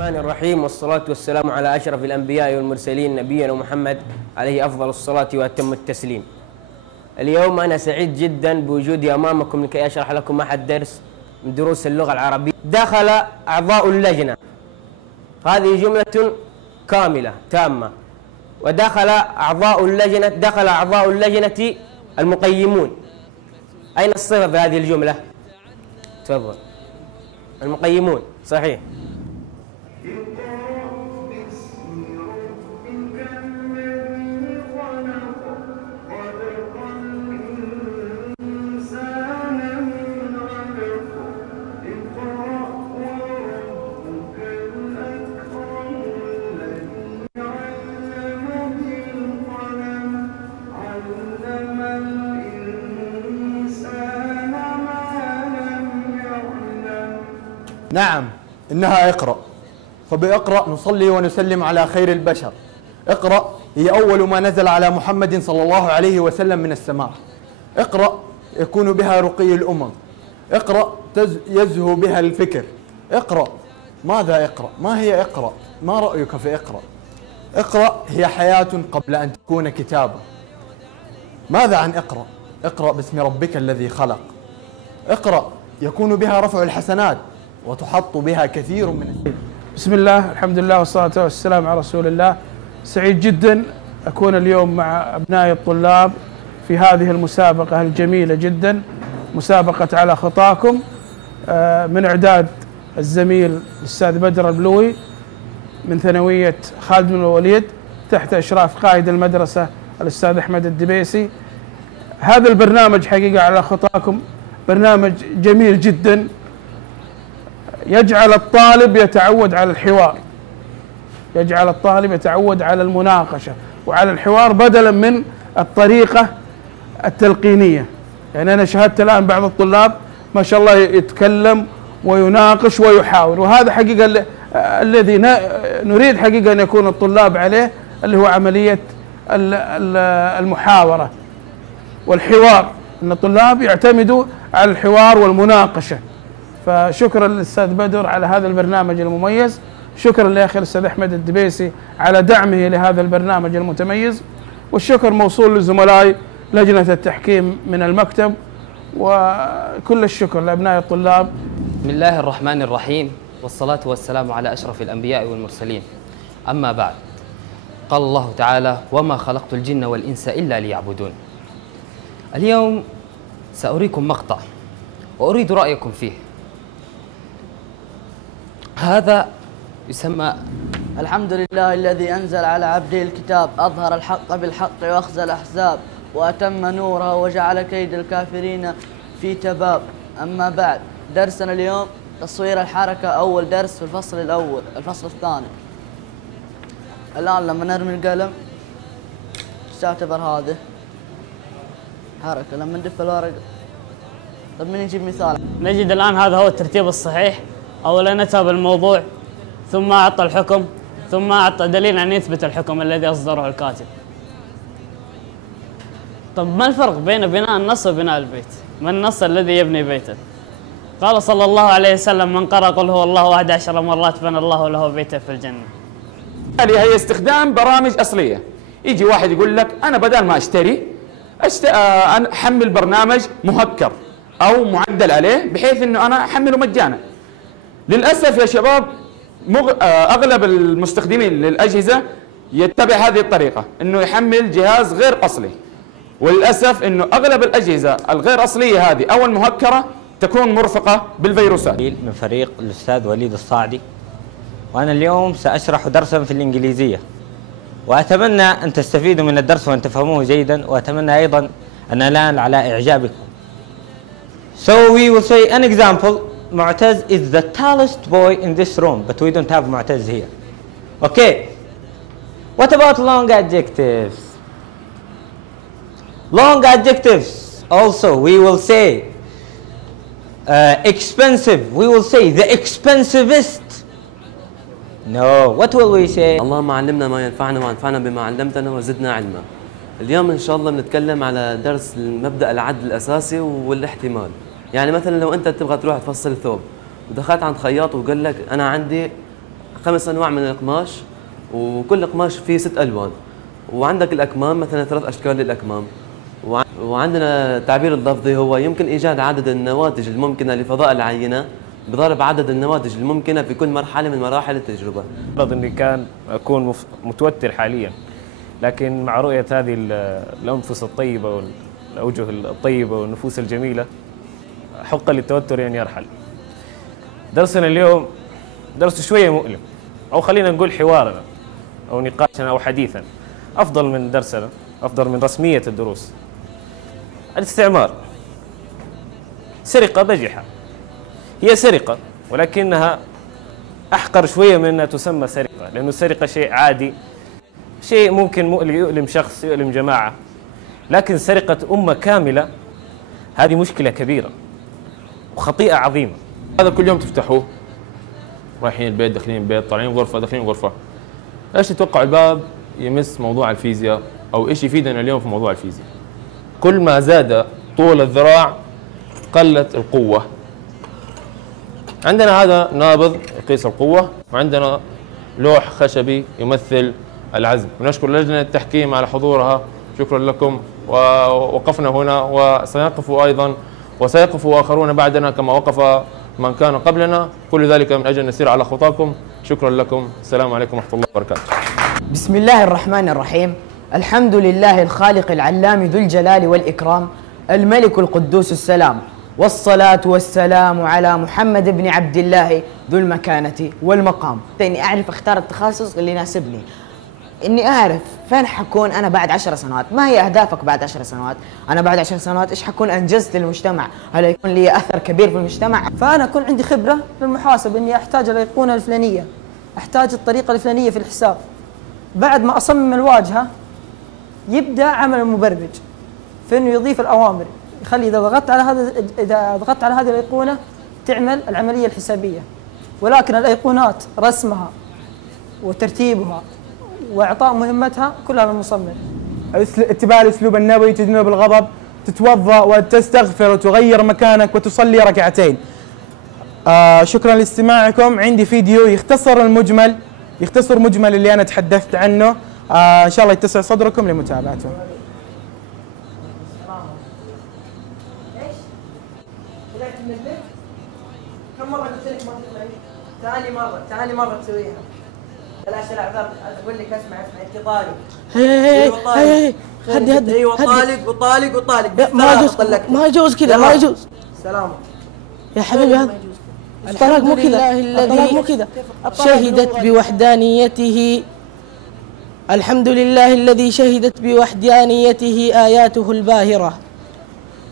الرحمن الرحيم، والصلاة والسلام على أشرف الأنبياء والمرسلين نبينا محمد عليه أفضل الصلاة وأتم التسليم. اليوم أنا سعيد جدا بوجودي أمامكم لكي أشرح لكم أحد درس من دروس اللغة العربية. دخل أعضاء اللجنة، هذه جملة كاملة تامة. ودخل أعضاء اللجنة المقيمون. أين الصفة في هذه الجملة؟ تفضل. المقيمون، صحيح. نعم، إنها اقرأ. فباقرأ نصلي ونسلم على خير البشر. اقرأ هي أول ما نزل على محمد صلى الله عليه وسلم من السماء. اقرأ يكون بها رقي الأمم. اقرأ يزهو بها الفكر. اقرأ. ماذا اقرأ؟ ما هي اقرأ؟ ما رأيك في اقرأ؟ اقرأ هي حياة قبل أن تكون كتابة. ماذا عن اقرأ؟ اقرأ باسم ربك الذي خلق. اقرأ يكون بها رفع الحسنات وتحط بها كثير من بسم الله، الحمد لله، والصلاة والسلام على رسول الله. سعيد جدا أكون اليوم مع أبناء الطلاب في هذه المسابقة الجميلة جدا، مسابقة على خطاكم، من إعداد الزميل الأستاذ بدر البلوي من ثانوية خالد بن الوليد تحت إشراف قائد المدرسة الأستاذ أحمد الدبيسي. هذا البرنامج حقيقة على خطاكم برنامج جميل جدا، يجعل الطالب يتعود على الحوار، يجعل الطالب يتعود على المناقشة وعلى الحوار بدلا من الطريقة التلقينية. يعني أنا شاهدت الآن بعض الطلاب ما شاء الله يتكلم ويناقش ويحاور، وهذا حقيقة الذي نريد حقيقة أن يكون الطلاب عليه، اللي هو عملية المحاورة والحوار، أن الطلاب يعتمدوا على الحوار والمناقشة. فشكرا للأستاذ بدر على هذا البرنامج المميز، شكرا لأخي الأستاذ أحمد الدبيسي على دعمه لهذا البرنامج المتميز، والشكر موصول لزملائي لجنة التحكيم من المكتب، وكل الشكر لأبناء الطلاب. بسم الله الرحمن الرحيم، والصلاة والسلام على أشرف الأنبياء والمرسلين، أما بعد. قال الله تعالى: وما خلقت الجن والإنس إلا ليعبدون. اليوم سأريكم مقطع وأريد رأيكم فيه. هذا يسمى: الحمد لله الذي أنزل على عبده الكتاب، أظهر الحق بالحق وأخزى الأحزاب، وأتم نوره وجعل كيد الكافرين في تباب. أما بعد، درسنا اليوم تصوير الحركة، أول درس في الفصل الأول الفصل الثاني. الآن لما نرمي القلم تعتبر هذه حركة، لما ندف الورق. طب من يجيب مثال؟ نجد الآن هذا هو الترتيب الصحيح. أولا أتى بالموضوع، ثم أعطى الحكم، ثم أعطى دليل أن يثبت الحكم الذي أصدره الكاتب. طب ما الفرق بين بناء النص وبناء البيت؟ ما النص الذي يبني بيتا؟ قال صلى الله عليه وسلم: من قرأ قل هو الله 11 مرات بنى الله له بيتا في الجنة. هي استخدام برامج أصلية. يجي واحد يقول لك أنا بدل ما أشتري أحمل برنامج مهكر أو معدل عليه بحيث أنه أنا أحمله مجانا. للأسف يا شباب أغلب المستخدمين للأجهزة يتبع هذه الطريقة، أنه يحمل جهاز غير أصلي. وللأسف أنه أغلب الأجهزة الغير أصلية هذه أو المهكرة تكون مرفقة بالفيروسات. من فريق الأستاذ وليد الصاعدي، وأنا اليوم سأشرح درسا في الإنجليزية، وأتمنى أن تستفيدوا من الدرس وأن تفهموه جيدا، وأتمنى أيضا أن أنال على إعجابكم. So we will say an example. Mu'taz is the tallest boy in this room, but we don't have Mu'taz here. Okay. What about long adjectives? Long adjectives also we will say expensive. We will say the expensivest. No. What will we say? اللهم علمنا ما ينفعنا وانفعنا بما علمتنا وزدنا علما. اليوم إن شاء الله بنتكلم على درس مبدأ العد الأساسي والاحتمال. يعني مثلا لو أنت تبغى تروح تفصل ثوب ودخلت عند خياط وقال لك أنا عندي 5 أنواع من القماش، وكل قماش فيه 6 ألوان. وعندك الأكمام مثلا 3 أشكال للأكمام. وعندنا التعبير اللفظي هو يمكن إيجاد عدد النواتج الممكنة لفضاء العينة بضرب عدد النواتج الممكنة في كل مرحلة من مراحل التجربة. أعتقد أني كان أكون متوتر حاليا، لكن مع رؤية هذه الأنفس الطيبة والأوجه الطيبة والنفوس الجميلة حق للتوتر أن يرحل. درسنا اليوم درس شوية مؤلم، أو خلينا نقول حوارنا أو نقاشنا أو حديثا أفضل من درسنا، أفضل من رسمية الدروس. الاستعمار سرقة بجحة، هي سرقة ولكنها أحقر شوية من أنها تسمى سرقة، لأنه السرقة شيء عادي، شيء ممكن يؤلم شخص، يؤلم جماعة، لكن سرقة أمة كاملة هذه مشكلة كبيرة وخطيئة عظيمة. هذا كل يوم تفتحوه، رايحين البيت داخلين البيت طالعين غرفة داخلين غرفة، ايش تتوقع الباب يمس موضوع الفيزياء أو ايش يفيدنا اليوم في موضوع الفيزياء؟ كل ما زاد طول الذراع قلت القوة. عندنا هذا نابض يقيس القوة، وعندنا لوح خشبي يمثل العزم، ونشكر لجنة التحكيم على حضورها، شكرا لكم. ووقفنا هنا وسنقف أيضا وسيقف آخرون بعدنا كما وقف من كان قبلنا، كل ذلك من أجل نسير على خطاكم. شكرا لكم، السلام عليكم ورحمة الله وبركاته. بسم الله الرحمن الرحيم. الحمد لله الخالق العلام ذو الجلال والإكرام، الملك القدوس السلام، والصلاة والسلام على محمد بن عبد الله ذو المكانة والمقام. إني أعرف أختار التخصص اللي يناسبني، إني أعرف فين حكون أنا بعد 10 سنوات، ما هي أهدافك بعد 10 سنوات؟ أنا بعد 10 سنوات إيش حكون أنجزت للمجتمع؟ هل يكون لي أثر كبير في المجتمع؟ فأنا أكون عندي خبرة في المحاسبة، إني أحتاج الأيقونة الفلانية، أحتاج الطريقة الفلانية في الحساب. بعد ما أصمم الواجهة يبدأ عمل المبرمج في إنه يضيف الأوامر، يخلي إذا ضغطت على هذه الأيقونة تعمل العملية الحسابية. ولكن الأيقونات رسمها وترتيبها وإعطاء مهمتها كلها للمصمم. اتباع الأسلوب النبوي، تجنب الغضب، تتوضأ وتستغفر وتغير مكانك وتصلي ركعتين. شكرا لاستماعكم. عندي فيديو يختصر مجمل اللي أنا تحدثت عنه، إن شاء الله يتسع صدركم لمتابعته. كم مرة قلت لك ما تطلعي؟ ثاني مرة تسويها. بلاش الأعذار، أقول لك اسمع أنت طالب. هدي أيوة طالق. ما يجوز كذا، ما يجوز. سلام يا حبيبي، هذا الطلاق مو كذا، الطلاق مو كذا. شهدت بوحدانيته، الحمد لله الذي شهدت بوحدانيته آياته الباهرة،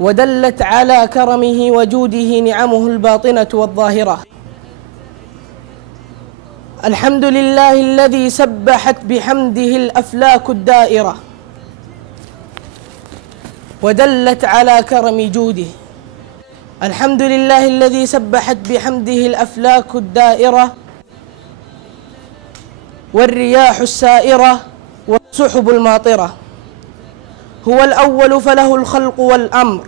ودلت على كرمه وجوده نعمه الباطنة والظاهرة. الحمد لله الذي سبحت بحمده الأفلاك الدائرة، ودلت على كرم جوده. الحمد لله الذي سبحت بحمده الأفلاك الدائرة، والرياح السائرة والسحب الماطرة. هو الأول فله الخلق والأمر،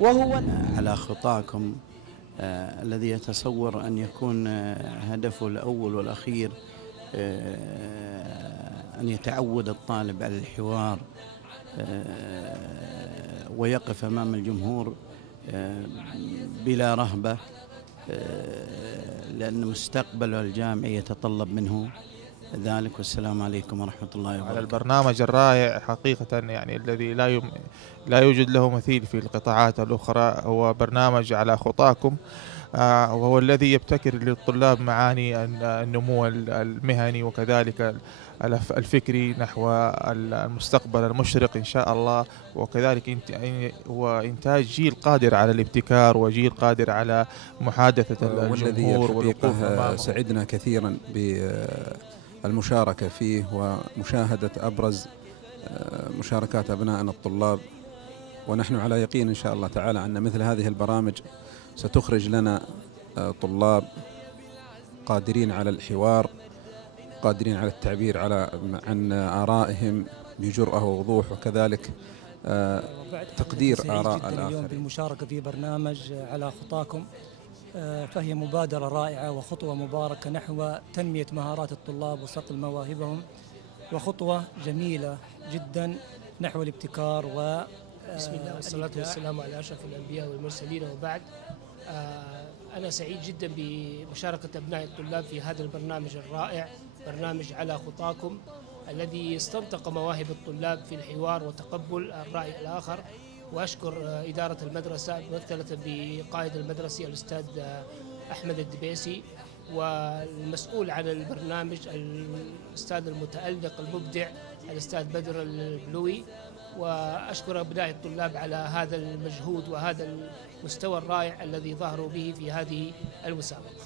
وهو على خطاكم الذي يتصور أن يكون هدفه الأول والأخير أن يتعود الطالب على الحوار ويقف أمام الجمهور بلا رهبة، لأن مستقبله الجامعي يتطلب منه ذلك. والسلام عليكم ورحمة الله وبركاته. على البرنامج الرائع حقيقة، يعني الذي لا يوجد له مثيل في القطاعات الأخرى، هو برنامج على خطاكم، وهو الذي يبتكر للطلاب معاني النمو المهني وكذلك الفكري نحو المستقبل المشرق إن شاء الله، وكذلك هو إنتاج جيل قادر على الابتكار وجيل قادر على محادثة الجمهور والوقوف أمامه. سعدنا كثيرا بالمشاركة فيه ومشاهدة أبرز مشاركات أبنائنا الطلاب، ونحن على يقين إن شاء الله تعالى أن مثل هذه البرامج ستخرج لنا طلاب قادرين على الحوار، قادرين على التعبير عن آرائهم بجرأة ووضوح، وكذلك تقدير آراء الآخرين. اليوم بالمشاركة في برنامج على خطاكم، فهي مبادرة رائعة وخطوة مباركة نحو تنمية مهارات الطلاب وصقل مواهبهم، وخطوة جميلة جدا نحو الابتكار بسم الله والصلاة والسلام على أشرف الأنبياء والمرسلين، وبعد. أنا سعيد جدا بمشاركة أبناء الطلاب في هذا البرنامج الرائع، برنامج على خطاكم، الذي استنطق مواهب الطلاب في الحوار وتقبل الرأي الآخر. وأشكر إدارة المدرسة ممثلة بقائد المدرسة الأستاذ أحمد الدبيسي، والمسؤول عن البرنامج الأستاذ المتألق المبدع الأستاذ بدر البلوي. وأشكر أبناء الطلاب على هذا المجهود وهذا المستوى الرائع الذي ظهروا به في هذه المسابقة.